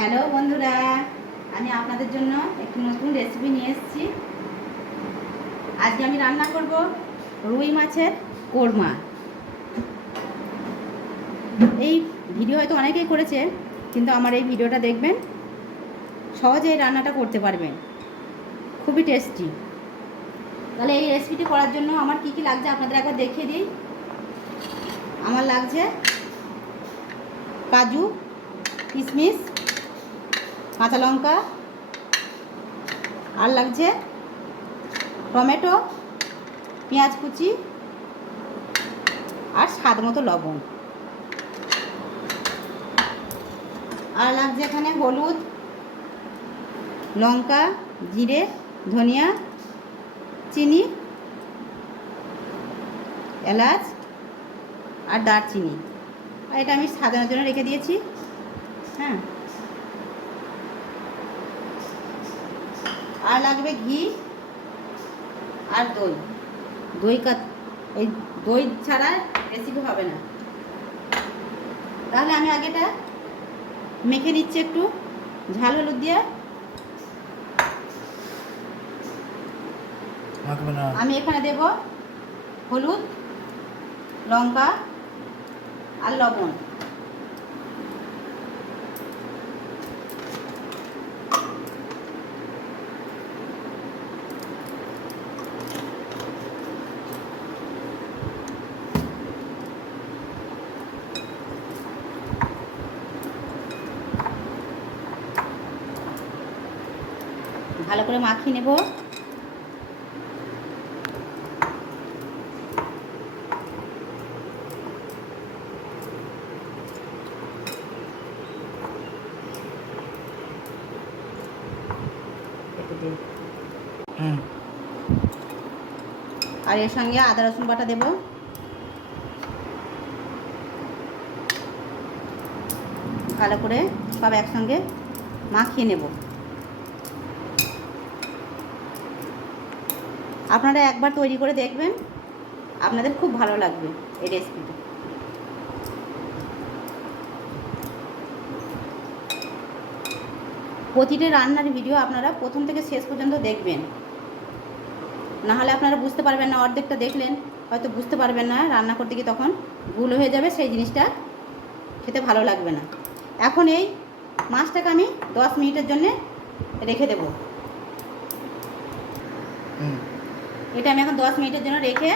Hello বন্ধুরা, আমি আপনাদের জন্য একটি নতুন রেসিপি নিয়ে এসেছি। আজকে আমি রান্না করব রুই মাছের কোরমা। এই ভিডিও হয়তো অনেকেই করেছে, কিন্তু আমার এই ভিডিওটা দেখবেন সহজে এই রান্নাটা করতে পারবেন। খুবই টেস্টি তাহলে এই রেসিপিটি করার জন্য আমার কি কি লাগছে আপনাদের একবার দেখিয়ে দিই। আমার লাগছে কাজু কিশমিশ কাঁচা লঙ্কা, আর লাগছে টমেটো, পেঁয়াজ কুচি, আর স্বাদ মতো লবণ। আর লাগছে এখানে হলুদ, লঙ্কা, জিরে, ধনিয়া, চিনি, এলাচ, আর দারচিনি। আর এটা আমি সাজানোর জন্য রেখে দিয়েছি। হ্যাঁ। আর লাগবে ঘি আর দই। দই কাত এই দই ছাড়া রেসিপি হবে না। তাহলে আমি আগেটা মেখে নিচ্ছি একটু। ঝাল হলুদ দিয়ে। আমি এখানে দেব হলুদ লঙ্কা আর লবণ। ভালো করে মাখিয়ে নেব। একটু দিন। হুম। আর এর সঙ্গে আদা রসুন বাটা দেব। ভালো করে সব একসঙ্গে মাখিয়ে নেব। আপনারা একবার তৈরি করে দেখবেন, আপনাদের খুব ভালো লাগবে এই রেসিপিটা প্রতিটা রান্নার ভিডিও আপনারা প্রথম থেকে শেষ পর্যন্ত দেখবেন। না হলে আপনারা বুঝতে পারবেন না, অর্ধেকটা দেখলেন, হয়তো বুঝতে পারবেন না, রান্না করতে গিয়ে তখন ভুল হয়ে যাবে, সেই জিনিসটা খেতে ভালো লাগবে না। এখন এই মাছটাকে আমি দশ মিনিটের জন্যে রেখে দেব। এটা আমি এখন দশ মিনিটের জন্য রেখে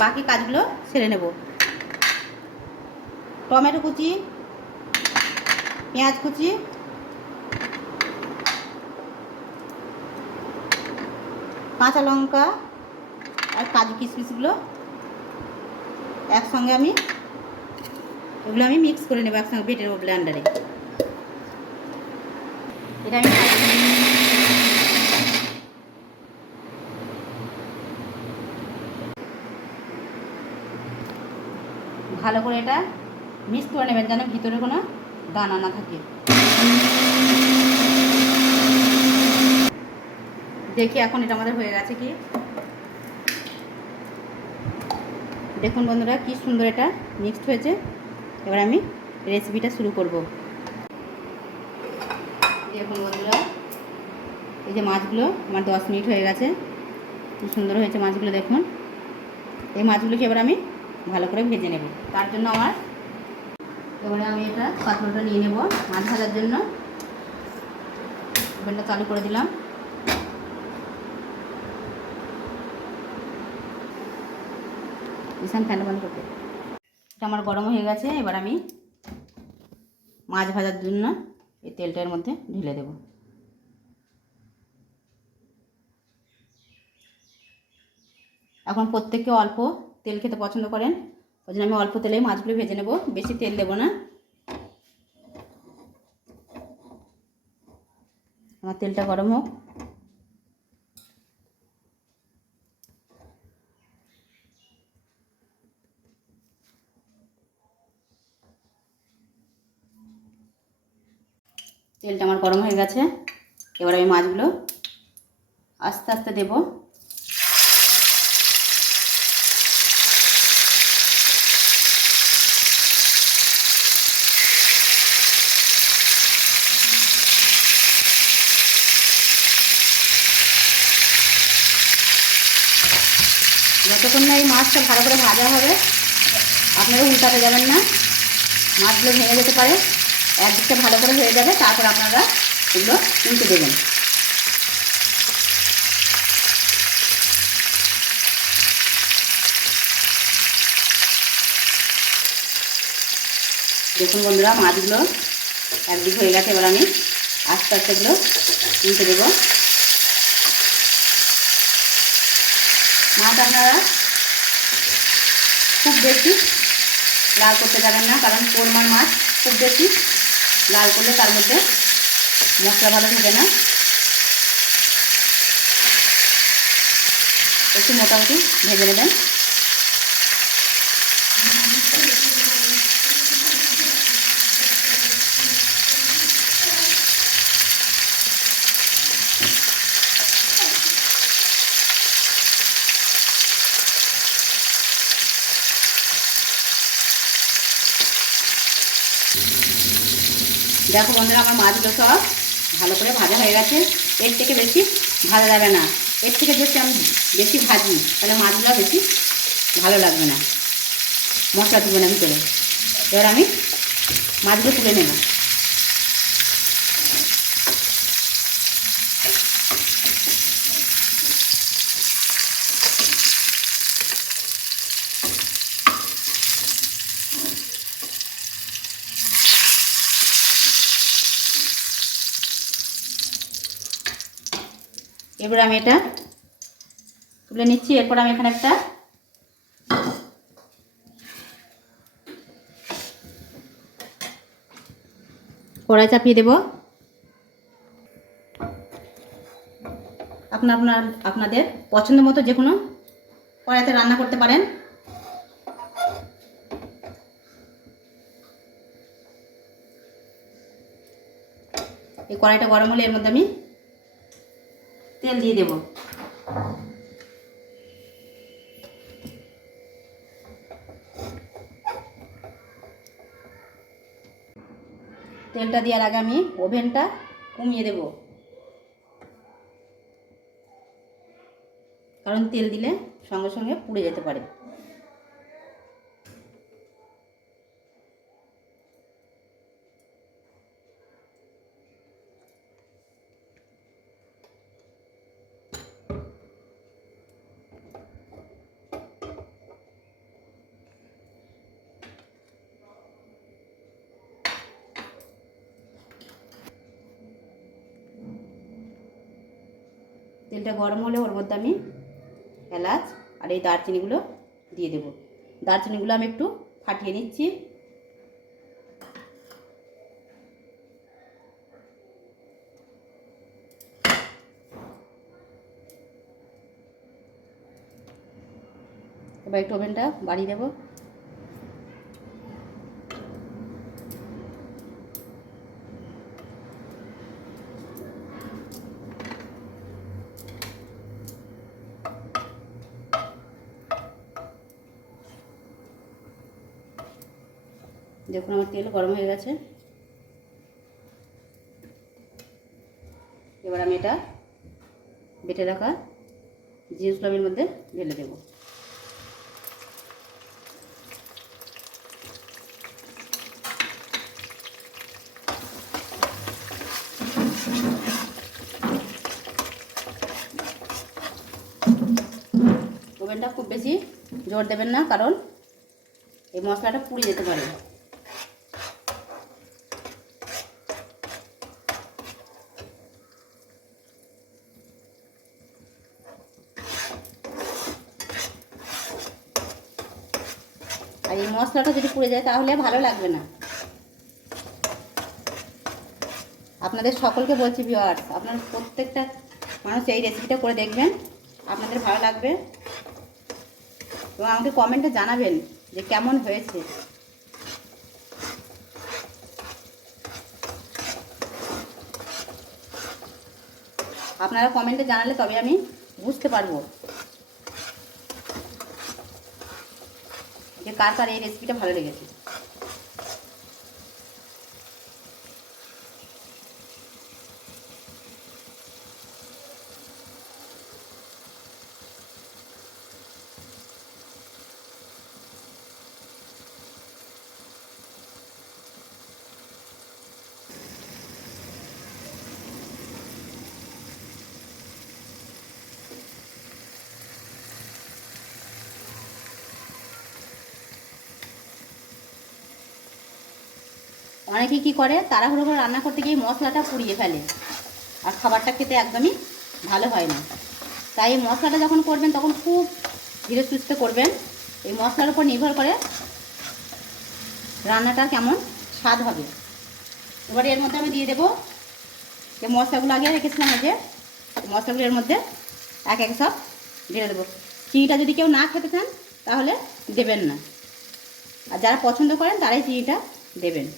বাকি কাজগুলো সেরে নেব। টমেটো কুচি, পেঁয়াজ কুচি, কাঁচা লঙ্কা আর কাজু কিশমিশগুলো একসঙ্গে আমি এগুলো আমি মিক্স করে নেব একসঙ্গে বেটে নেব এটা আমি ভালো করে এটা মিক্স করে নেবেন যেন ভিতরে কোনো দানা না থাকে। দেখি এখন এটা আমাদের হয়ে গেছে কি? দেখুন বন্ধুরা, কি সুন্দর এটা মিক্সড হয়েছে। এবার আমি রেসিপিটা শুরু করব। দেখুন বন্ধুরা, এই যে মাছগুলো আমার দশ মিনিট হয়ে গেছে। কি সুন্দর হয়েছে মাছগুলো দেখুন। এই মাছগুলোকে এবার আমি ভালো করে ভেজে নেব। তার জন্য আমার এবারে আমি এটা পাথরটা নিয়ে নেব মাছ ভাজার জন্য। ওভেনটা চালু করে দিলাম। ঈশান ফ্যান বন্ধ করতে। এটা আমার গরম হয়ে গেছে, এবার আমি মাছ ভাজার জন্য এই তেলটার মধ্যে ঢেলে দেব। এখন প্রত্যেককে অল্প তেল খেতে পছন্দ করেন, ওই জন্য আমি অল্প তেলেই মাছগুলো ভেজে নেব, বেশি তেল দেবো না। আমার তেলটা গরম হোক। তেলটা আমার গরম হয়ে গেছে, এবার আমি মাছগুলো আস্তে আস্তে দেবো যতক্ষণ না এই মাছটা ভালো করে ভাজা হবে। আপনারা উল্টাতে যাবেন না। মাছগুলো ভেঙে যেতে পারে। একদিকটা ভালো করে হয়ে যাবে, তারপর আপনারা এগুলো উল্টে দেবেন। দেখুন বন্ধুরা, মাছগুলো একদিক হয়ে গেছে, এবার আমি আস্তে আস্তে এগুলো উল্টে দেবো। মাছ আপনারা খুব বেশি লাল করতে যাবেন না, কারণ কোরমার মাছ খুব বেশি লাল করলে তার মধ্যে মশলা ভালো থাকে না। একটু মোটামুটি ভেজে নেবেন। দেখো বন্ধুরা, আমার মাছগুলো সব ভালো করে ভাজা হয়ে গেছে। এর থেকে বেশি ভাজা যাবে না। এর থেকে যদি আমি বেশি ভাজি, তাহলে মাছগুলো বেশি ভালো লাগবে না। মশলা তুলবে না ভিতরে। এবার আমি মাছগুলো তুলে নেব। এবার আমি এটা তুলে নিচ্ছি, এরপর আমি এখানে একটা কড়াই চাপিয়ে দেব। আপনার আপনার, আপনাদের পছন্দ মতো যে কোনো কড়াইতে রান্না করতে পারেন। এই কড়াইটা গরম হলে এর মধ্যে আমি তেল দিয়ে দেব। তেলটা দেওয়ার আগে আমি ওভেনটা কমিয়ে দেব। কারণ তেল দিলে সঙ্গে সঙ্গে পুড়ে যেতে পারে। তেলটা গরম হলে ওর মধ্যে আমি এলাচ আর এই দারচিনিগুলো দিয়ে দেবো। দারচিনিগুলো আমি একটু ফাটিয়ে নিচ্ছি। এবার একটু ওভেনটা বাড়িয়ে দেবো। দেখুন, আমার তেল গরম হয়ে গেছে। এবার আমি এটা বেটে রাখা জিন্স লবের মধ্যে ঢেলে দেব। ওভেনটা খুব বেশি জোর দেবেন না, কারণ এই মশলাটা পুড়ে যেতে পারে। মশলাটা যদি পুড়ে যায় তাহলে ভালো লাগবে না। আপনাদের সকলকে বলছি ভিওয়ার্স আপনার প্রত্যেকটা মানুষ এই রেসিপিটা করে দেখবেন, আপনাদের ভালো লাগবে। এবং আমাকে কমেন্টে জানাবেন যে কেমন হয়েছে। আপনারা কমেন্টে জানালে তবে আমি বুঝতে পারব। কার কার এই রেসিপিটা ভালো লেগেছে। অনেকে কী করে? তাড়াহুড়ো করে রান্না করতে গিয়ে মশলাটা পুড়িয়ে ফেলে। আর খাবারটা খেতে একদমই ভালো হয় না। তাই এই মশলাটা যখন করবেন, তখন খুব ধীরে সুস্থে করবেন। এই মশলার উপর নির্ভর করে রান্নাটা কেমন স্বাদ হবে। এবারে এর মধ্যে আমি দিয়ে দেবো যে মশলাগুলো আগে রেখেছিলাম যে, মশলাগুলো এর মধ্যে এক এক সব ঢেলে দেবো। চিনিটা যদি কেউ না খেতে চান, তাহলে দেবেন না। আর যারা পছন্দ করেন, তারাই চিনিটা দেবেন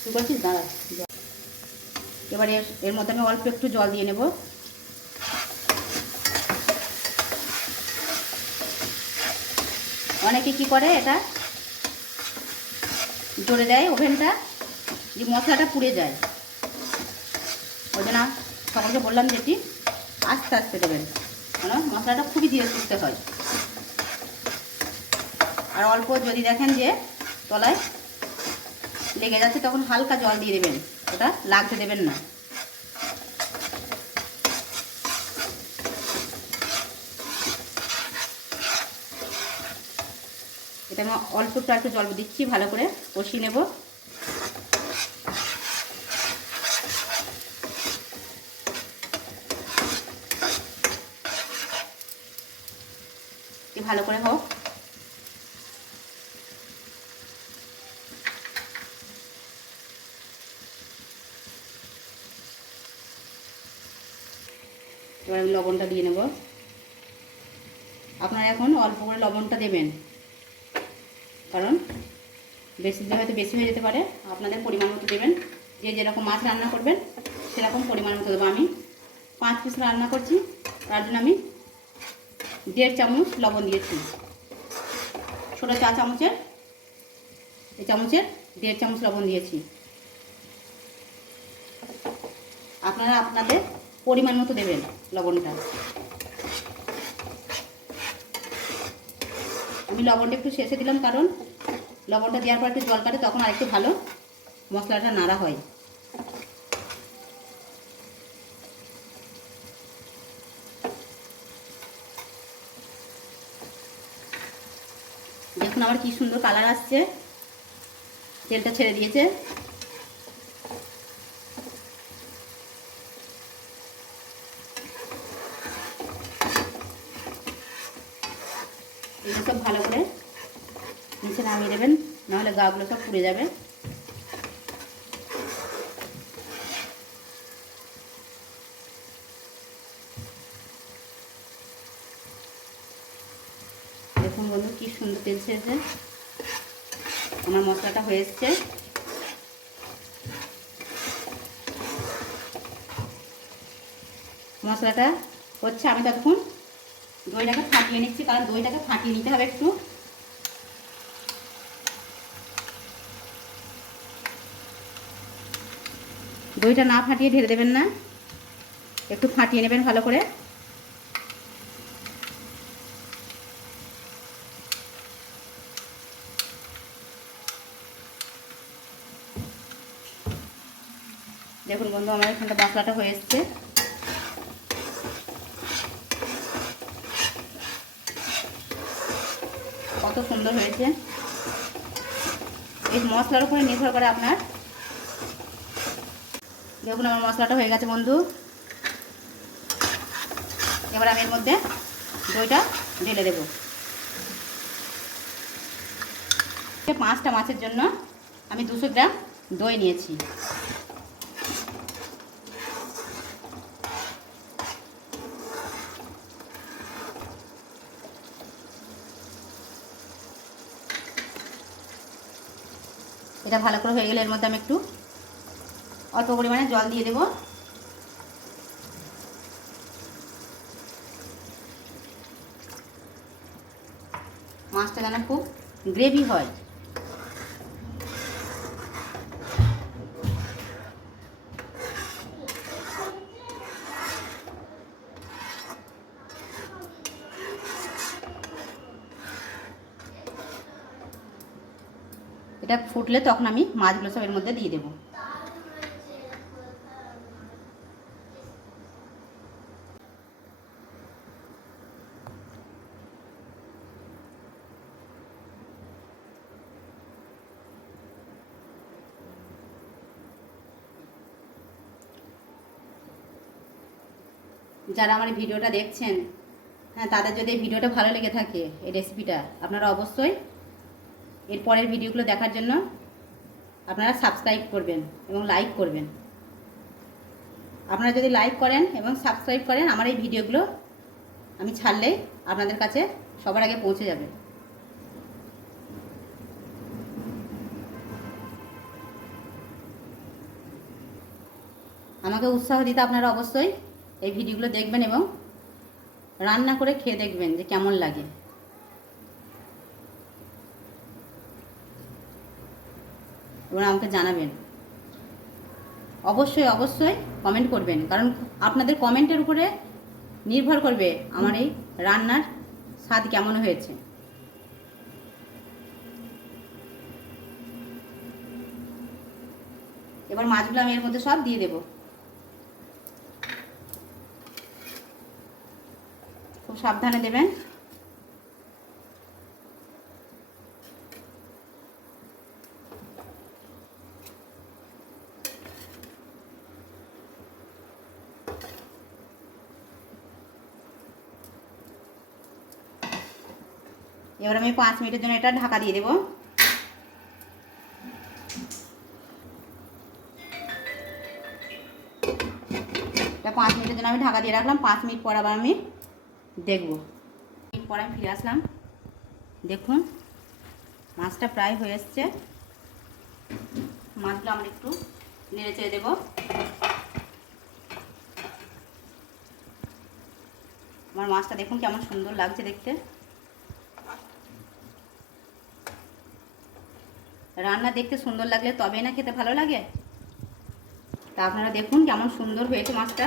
শুরু করছিস দাঁড়া জল। এবারে এর- মধ্যে আমি অল্প একটু জল দিয়ে নেব। অনেকে কি করে এটা? জোরে দেয় ওভেনটা যে মশলাটা পুড়ে যায়। ওই জন্য সকলকে বললাম যেটি আস্তে আস্তে দেবেন, কেন মশলাটা খুবই ধীরে সুস্থে হয়। আর অল্প যদি দেখেন যে তলায় লেগে যাচ্ছে, তখন হালকা জল দিয়ে দেবেন, ওটা লাগতে দেবেন না। এটা আমি অল্প একটু একটু জল দিচ্ছি, ভালো করে কষিয়ে নেব। ভালো করে হোক। এবার আমি লবণটা দিয়ে নেব। আপনারা এখন অল্প করে লবণটা দেবেন কারণ বেশি হয়ে যেতে পারে, আপনাদের পরিমাণ মতো দেবেন। যে যেরকম মাছ রান্না করবেন, সেরকম পরিমাণ মতো দেবো আমি। পাঁচ পিস রান্না করছি, তার জন্য আমি দেড় চামচ লবণ দিয়েছি। ছোটো চা চামচের এই চামচের দেড় চামচ লবণ দিয়েছি। আপনারা আপনাদের পরিমাণ মতো দেবেন লবণটা। আমি লবণটা একটু শেষে দিলাম, কারণ লবণটা দেওয়ার পর একটু জল কাটে, তখন আরেকটু ভালো মশলাটা নাড়া হয়। দেখুন আমার কি সুন্দর কালার আসছে। তেলটা ছেড়ে দিয়েছে এগুলো সব ভালো করে নিচে নামিয়ে দেবেন নাহলে গাগুলো সব পুড়ে যাবে। দেখুন বন্ধু, কি সুন্দর তেল ছেড়েছে আমার মশলাটা হয়ে এসছে। মশলাটা হচ্ছে আমি ততক্ষণ দইটাকে ফাটিয়ে নিচ্ছি, কারণ দইটাকে ফাটিয়ে নিতে হবে একটু। দইটা না ফাটিয়ে ঢেলে দেবেন না। একটু ফাটিয়ে নেবেন ভালো করে। দেখুন বন্ধু, আমার এখানটা মশলাটা হয়ে এসছে। কত সুন্দর হয়েছে। এই মশলার উপরে নির্ভর করে আপনার দেখুন আমার মশলাটা হয়ে গেছে বন্ধু। এবার আমি এর মধ্যে দইটা ঢেলে দেব। পাঁচটা মাছের জন্য আমি দুশো গ্রাম দই নিয়েছি। এটা ভালো করে হয়ে গেলে এর মধ্যে আমি একটু অল্প পরিমাণে জল দিয়ে দেব। মাছটা যেন খুব গ্রেভি হয়। এটা ফুটলে তখন আমি মাছগুলো সব এর মধ্যে দিয়ে দেবো। যারা আমার ভিডিওটা দেখছেন হ্যাঁ তাদের যদি এই ভিডিওটা ভালো লেগে থাকে, এই রেসিপিটা আপনারা অবশ্যই এর পরের ভিডিওগুলো দেখার জন্য আপনারা সাবস্ক্রাইব করবেন এবং লাইক করবেন। আপনারা যদি লাইক করেন এবং সাবস্ক্রাইব করেন, আমার এই ভিডিওগুলো আমি ছাড়লেই আপনাদের কাছে সবার আগে পৌঁছে যাবে। আমাকে উৎসাহ দিতে আপনারা অবশ্যই এই ভিডিওগুলো দেখবেন এবং রান্না করে খেয়ে দেখবেন যে কেমন লাগে। এবং আমাকে জানাবেন। অবশ্যই অবশ্যই কমেন্ট করবেন। কারণ আপনাদের কমেন্টের উপরে নির্ভর করবে আমার এই রান্নার স্বাদ কেমন হয়েছে। এবার মাছগুলো আমি এর মধ্যে সব দিয়ে দেবো। সাবধানে দেবেন। এবার আমি পাঁচ মিনিটের জন্য এটা ঢাকা দিয়ে দেবো। এটা পাঁচ মিনিটের জন্য আমি ঢাকা দিয়ে রাখলাম। পাঁচ মিনিট পর আবার আমি দেখব। পর আমি ফিরে আসলাম। দেখুন, মাছটা প্রায় হয়ে এসছে। মাছগুলো আমরা একটু নেড়ে চেড়ে দেবো। আমার মাছটা দেখুন কেমন সুন্দর লাগছে দেখতে। রান্না দেখতে সুন্দর লাগলে তবেই না খেতে ভালো লাগে। তা আপনারা দেখুন কেমন সুন্দর হয়েছে মাছটা।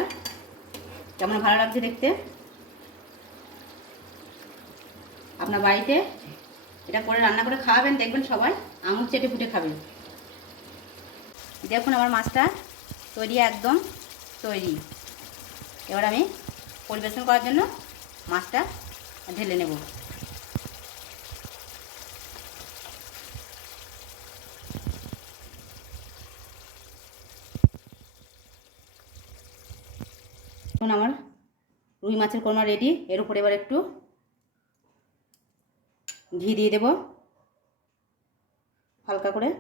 কেমন ভালো লাগছে দেখতে। আপনার বাড়িতে? এটা করে রান্না করে খাওয়াবেন, দেখবেন সবাই আঙুর চেটে ফুটে খাবেন দেখুন আমার মাছটা তৈরি, একদম তৈরি। এবার আমি পরিবেশন করার জন্য মাছটা ঢেলে নেব। এখন আমার রুই মাছের কোরমা রেডি এর উপরে এবার একটু ঘি দিয়ে দেব। হালকা করে।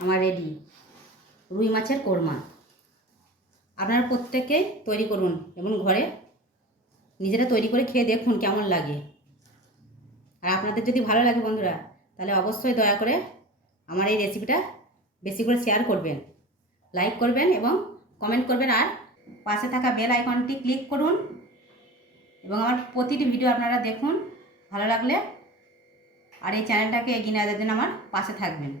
আমার রেডি। রুই মাছের কোরমা। আপনারা প্রত্যেকে তৈরি করুন এবং ঘরে নিজেরা তৈরি করে খেয়ে দেখুন কেমন লাগে। আর আপনাদের যদি ভালো লাগে বন্ধুরা, তাহলে অবশ্যই দয়া করে আমার এই রেসিপিটা বেশি করে শেয়ার করবেন। লাইক করবেন এবং কমেন্ট করবেন আর পাশে থাকা বেল আইকনটি ক্লিক করুন এবং আমার প্রতিটি ভিডিও আপনারা দেখুন, ভালো লাগলে আর এই চ্যানেলটাকে এগিয়ে নেওয়ার জন্য আমার পাশে থাকবেন।